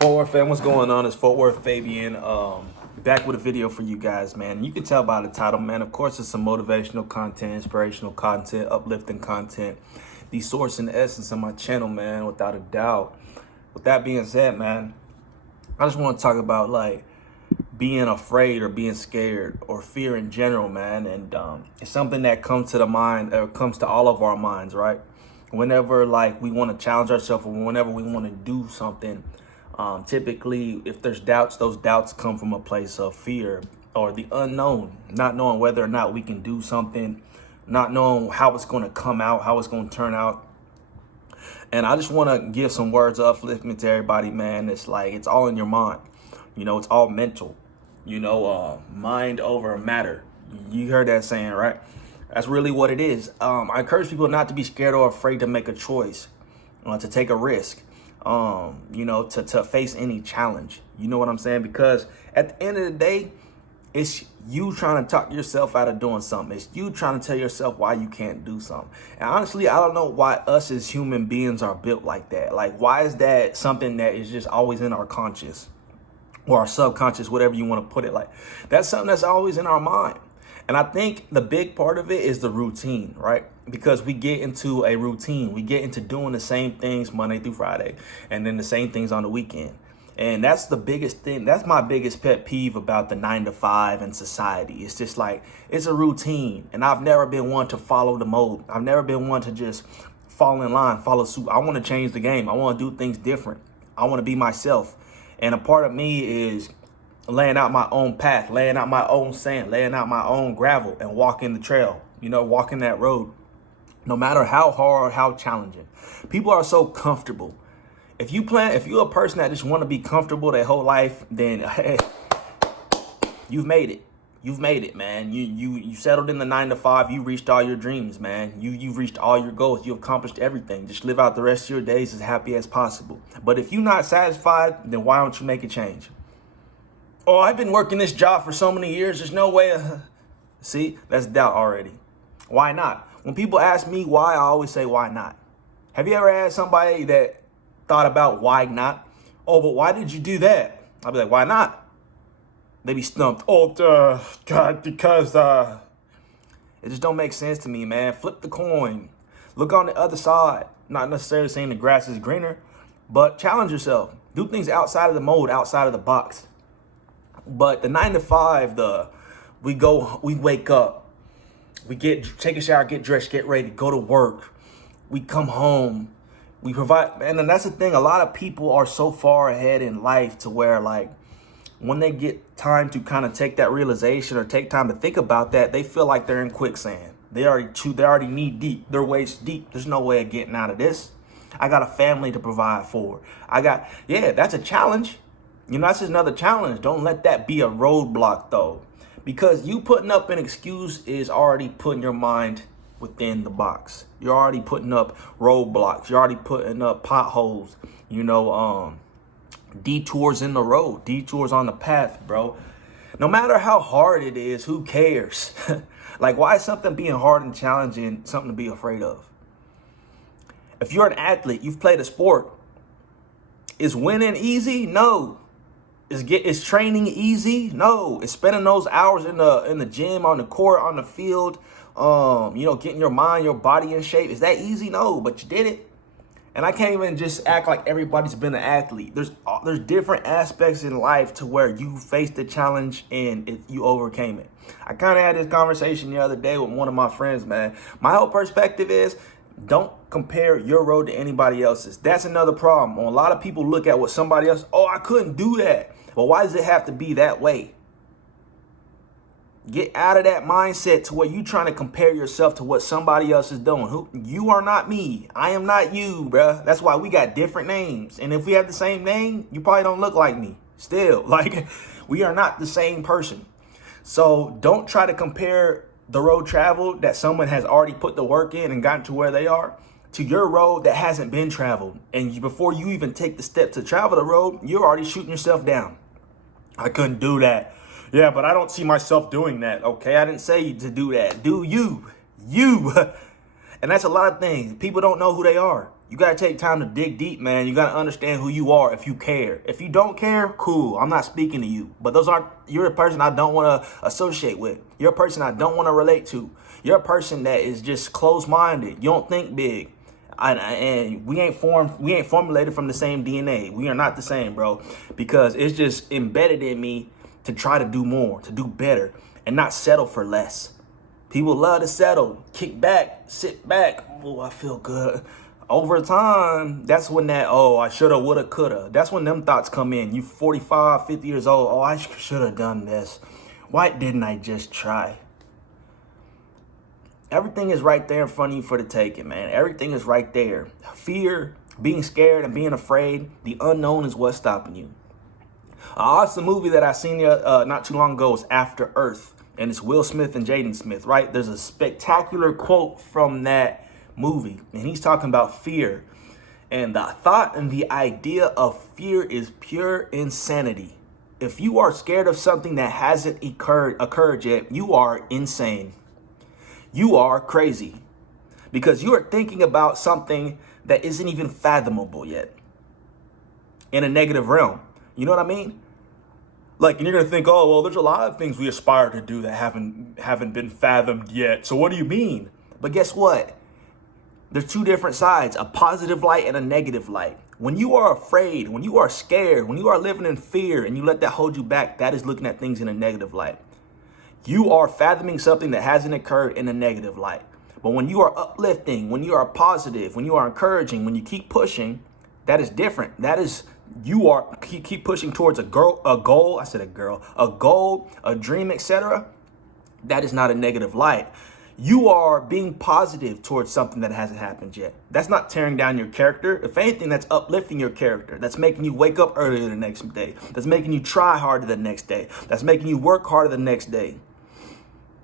Fort Worth fam, what's going on? It's Fort Worth Fabian. Back with a video for you guys, man. You can tell by the title, man. Of course, it's some motivational content, inspirational content, uplifting content. The source and essence of my channel, man, without a doubt. With that being said, man, I just want to talk about like being afraid or being scared or fear in general, man. And it's something that comes to the mind, or comes to all of our minds, right? Whenever like we want to challenge ourselves or whenever we want to do something. Typically, if there's doubts, those doubts come from a place of fear or the unknown, not knowing whether or not we can do something, not knowing how it's going to come out, how it's going to turn out. And I just want to give some words of upliftment to everybody, man. It's like, it's all in your mind. You know, it's all mental, mind over matter. You heard that saying, right? That's really what it is. I encourage people not to be scared or afraid to make a choice, to take a risk. To face any challenge. You know what I'm saying? Because at the end of the day, it's you trying to talk yourself out of doing something. It's you trying to tell yourself why you can't do something. And honestly, I don't know why us as human beings are built like that. Like, why is that something that is just always in our conscious or our subconscious, whatever you want to put it like? That's something that's always in our mind. And I think the big part of it is the routine, right? Because we get into a routine. We get into doing the same things Monday through Friday and then the same things on the weekend. And that's the biggest thing. That's my biggest pet peeve about the 9 to 5 in society. It's just like, it's a routine. And I've never been one to follow the mode. I've never been one to just fall in line, follow suit. I want to change the game. I want to do things different. I want to be myself. And a part of me is laying out my own path, laying out my own sand, laying out my own gravel and walking the trail, walking that road, no matter how hard, how challenging. People are so comfortable. If you're a person that just want to be comfortable their whole life, then hey, you've made it. You've made it, man. You settled in the 9 to 5. You reached all your dreams, man. You've reached all your goals. You accomplished everything. Just live out the rest of your days as happy as possible. But if you're not satisfied, then why don't you make a change? Oh, I've been working this job for so many years. There's no way. See, that's doubt already. Why not? When people ask me why, I always say, why not? Have you ever asked somebody that thought about why not? Oh, but why did you do that? I'll be like, why not? They be stumped. Oh, God, because it just don't make sense to me, man. Flip the coin. Look on the other side. Not necessarily saying the grass is greener, but challenge yourself. Do things outside of the mold, outside of the box. But the 9 to 5, we wake up, take a shower, get dressed, get ready, go to work. We come home, we provide. And then that's the thing. A lot of people are so far ahead in life to where, like, when they get time to kind of take that realization or take time to think about that, they feel like they're in quicksand. They already knee deep. They're waist deep. There's no way of getting out of this. I got a family to provide for. That's a challenge. That's just another challenge. Don't let that be a roadblock, though, because you putting up an excuse is already putting your mind within the box. You're already putting up roadblocks. You're already putting up potholes, detours in the road, detours on the path, bro. No matter how hard it is, who cares? Like, why is something being hard and challenging something to be afraid of? If you're an athlete, you've played a sport, is winning easy? No. Is training easy? No. Is spending those hours in the gym, on the court, on the field, getting your mind, your body in shape, is that easy? No, but you did it. And I can't even just act like everybody's been an athlete. There's different aspects in life to where you faced the challenge and you overcame it. I kind of had this conversation the other day with one of my friends, man. My whole perspective is, don't compare your road to anybody else's. That's another problem. A lot of people look at what somebody else, oh, I couldn't do that. Well, why does it have to be that way? Get out of that mindset to where you trying to compare yourself to what somebody else is doing. You are not me. I am not you, bruh. That's why we got different names. And if we have the same name, you probably don't look like me. Still, like, we are not the same person. So don't try to compare the road traveled that someone has already put the work in and gotten to where they are to your road that hasn't been traveled. And before you even take the step to travel the road, you're already shooting yourself down. I couldn't do that. Yeah, but I don't see myself doing that. Okay, I didn't say to do that. Do you. And that's a lot of things. People don't know who they are. You got to take time to dig deep, man. You got to understand who you are if you care. If you don't care, cool. I'm not speaking to you. But you're a person I don't want to associate with. You're a person I don't want to relate to. You're a person that is just closed-minded. You don't think big. And we ain't formulated from the same DNA. We are not the same, bro. Because it's just embedded in me to try to do more, to do better, and not settle for less. People love to settle, kick back, sit back. Oh, I feel good. Over time, that's when I shoulda, woulda, coulda. That's when them thoughts come in. You 45, 50 years old. Oh, I should have done this. Why didn't I just try? Everything is right there in front of you for the taking, man. Everything is right there. Fear, being scared and being afraid, the unknown is what's stopping you. An awesome movie that I seen not too long ago was After Earth. And it's Will Smith and Jaden Smith, right? There's a spectacular quote from that movie, and he's talking about fear. And the thought and the idea of fear is pure insanity. If you are scared of something that hasn't occurred yet, you are insane. You are crazy because you are thinking about something that isn't even fathomable yet in a negative realm. You know what I mean? Like, and you're gonna think, oh, well, there's a lot of things we aspire to do that haven't been fathomed yet. So what do you mean? But guess what? There's two different sides, a positive light and a negative light. When you are afraid, when you are scared, when you are living in fear and you let that hold you back, that is looking at things in a negative light. You are fathoming something that hasn't occurred in a negative light. But when you are uplifting, when you are positive, when you are encouraging, when you keep pushing, that is different. That is, you are keep pushing towards a goal, a dream, etc. That is not a negative light. You are being positive towards something that hasn't happened yet. That's not tearing down your character. If anything, that's uplifting your character. That's making you wake up earlier the next day. That's making you try harder the next day. That's making you work harder the next day.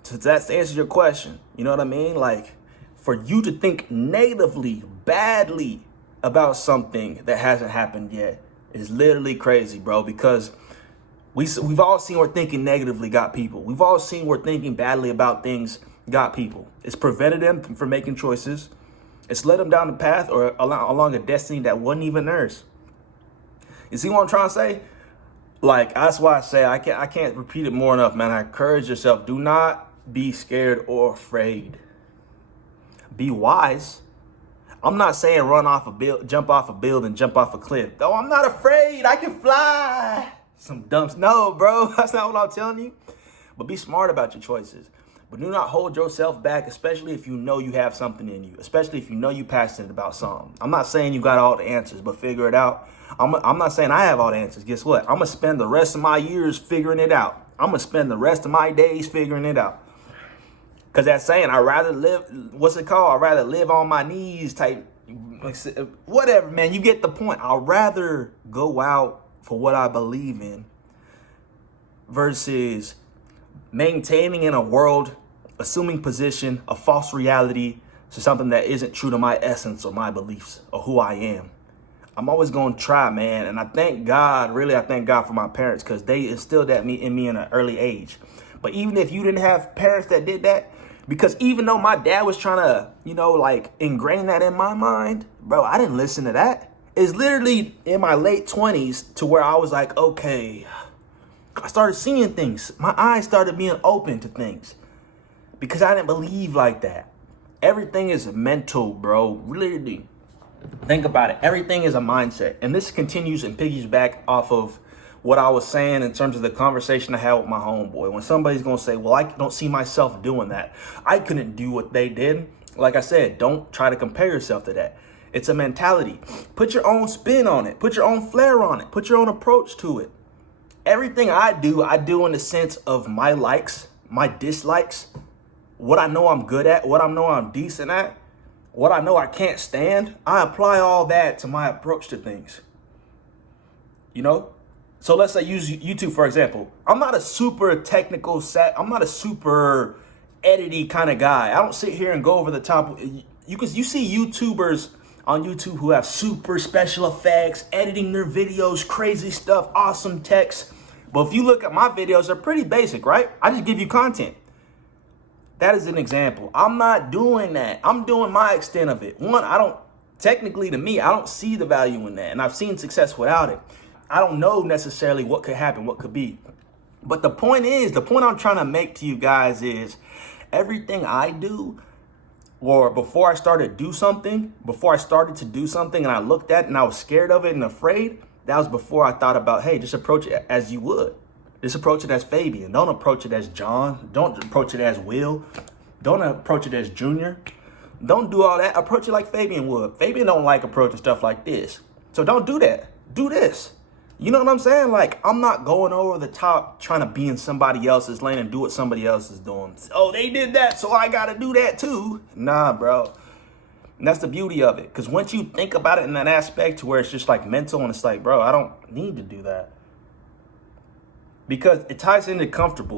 So that's to answer your question. You know what I mean? Like, for you to think negatively, badly about something that hasn't happened yet is literally crazy, bro, because we've all seen where thinking negatively got people. We've all seen where thinking badly about things got people. It's prevented them from making choices. It's led them down the path or along a destiny that wasn't even theirs. You see what I'm trying to say? Like, that's why I say I can't repeat it more enough, man. I encourage yourself. Do not be scared or afraid. Be wise. I'm not saying jump off a building, jump off a cliff. Oh, I'm not afraid. I can fly. Some dumps. No, bro. That's not what I'm telling you. But be smart about your choices. But do not hold yourself back, especially if you know you have something in you, especially if you know you're passionate about something. I'm not saying you got all the answers, but figure it out. I'm not saying I have all the answers. Guess what? I'm going to spend the rest of my years figuring it out. I'm going to spend the rest of my days figuring it out. Because that saying, I'd rather live, I'd rather live on my knees type, whatever, man. You get the point. I'd rather go out for what I believe in versus maintaining in a world, assuming position, a false reality to something that isn't true to my essence or my beliefs or who I am. I'm always going to try, man. And I thank God for my parents because they instilled that in me in an early age. But even if you didn't have parents that did that, because even though my dad was trying to, ingrain that in my mind, bro, I didn't listen to that. It's literally in my late 20s to where I was like, okay, I started seeing things. My eyes started being open to things because I didn't believe like that. Everything is mental, bro. Literally. Think about it. Everything is a mindset. And this continues and piggies back off of what I was saying in terms of the conversation I had with my homeboy. When somebody's going to say, well, I don't see myself doing that. I couldn't do what they did. Like I said, don't try to compare yourself to that. It's a mentality. Put your own spin on it. Put your own flair on it. Put your own approach to it. Everything I do in the sense of my likes, my dislikes, what I know I'm good at, what I know I'm decent at, what I know I can't stand. I apply all that to my approach to things. You know? So let's say use YouTube, for example. I'm not a super technical I'm not a super edity kind of guy. I don't sit here and go over the top. You see YouTubers on YouTube who have super special effects, editing their videos, crazy stuff, awesome text. But if you look at my videos, they're pretty basic, right? I just give you content. That is an example. I'm not doing that. I'm doing my extent of it. One, I don't Technically, to me, I don't see the value in that. And I've seen success without it. I don't know necessarily what could happen, what could be. But the point I'm trying to make to you guys is everything I do, or before I started to do something and I looked at it and I was scared of it and afraid, that was before I thought about, hey, just approach it as you would. Just approach it as Fabian. Don't approach it as John. Don't approach it as Will. Don't approach it as Junior. Don't do all that. Approach it like Fabian would. Fabian don't like approaching stuff like this. So don't do that. Do this. You know what I'm saying? Like, I'm not going over the top trying to be in somebody else's lane and do what somebody else is doing. Oh, they did that, so I got to do that too. Nah, bro. And that's the beauty of it. Because once you think about it in that aspect to where it's just like mental and it's like, bro, I don't need to do that. Because it ties into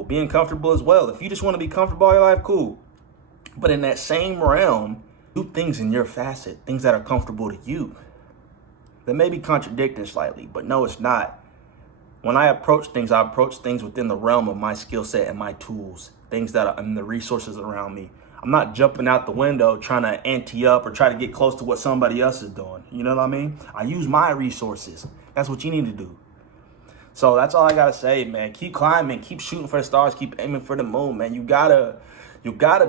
being comfortable as well. If you just want to be comfortable all your life, cool. But in that same realm, do things in your facet, things that are comfortable to you. That may be contradicting slightly, but no, it's not. When I approach things within the realm of my skill set and my tools, things that are in the resources around me. I'm not jumping out the window trying to ante up or try to get close to what somebody else is doing. You know what I mean? I use my resources. That's what you need to do. So that's all I gotta say, man. Keep climbing, keep shooting for the stars, keep aiming for the moon, man. You gotta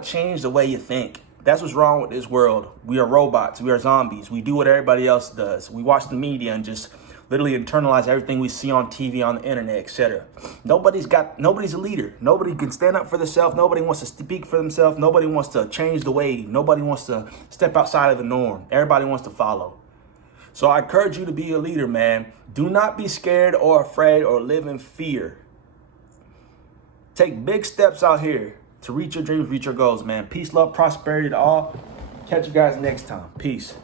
change the way you think. That's what's wrong with this world. We are robots. We are zombies. We do what everybody else does. We watch the media and just literally internalize everything we see on TV, on the internet, etc. Nobody's a leader. Nobody can stand up for themselves. Nobody wants to speak for themselves. Nobody wants to change the wave. Nobody wants to step outside of the norm. Everybody wants to follow. So I encourage you to be a leader, man. Do not be scared or afraid or live in fear. Take big steps out here to reach your dreams, reach your goals, man. Peace, love, prosperity to all. Catch you guys next time. Peace.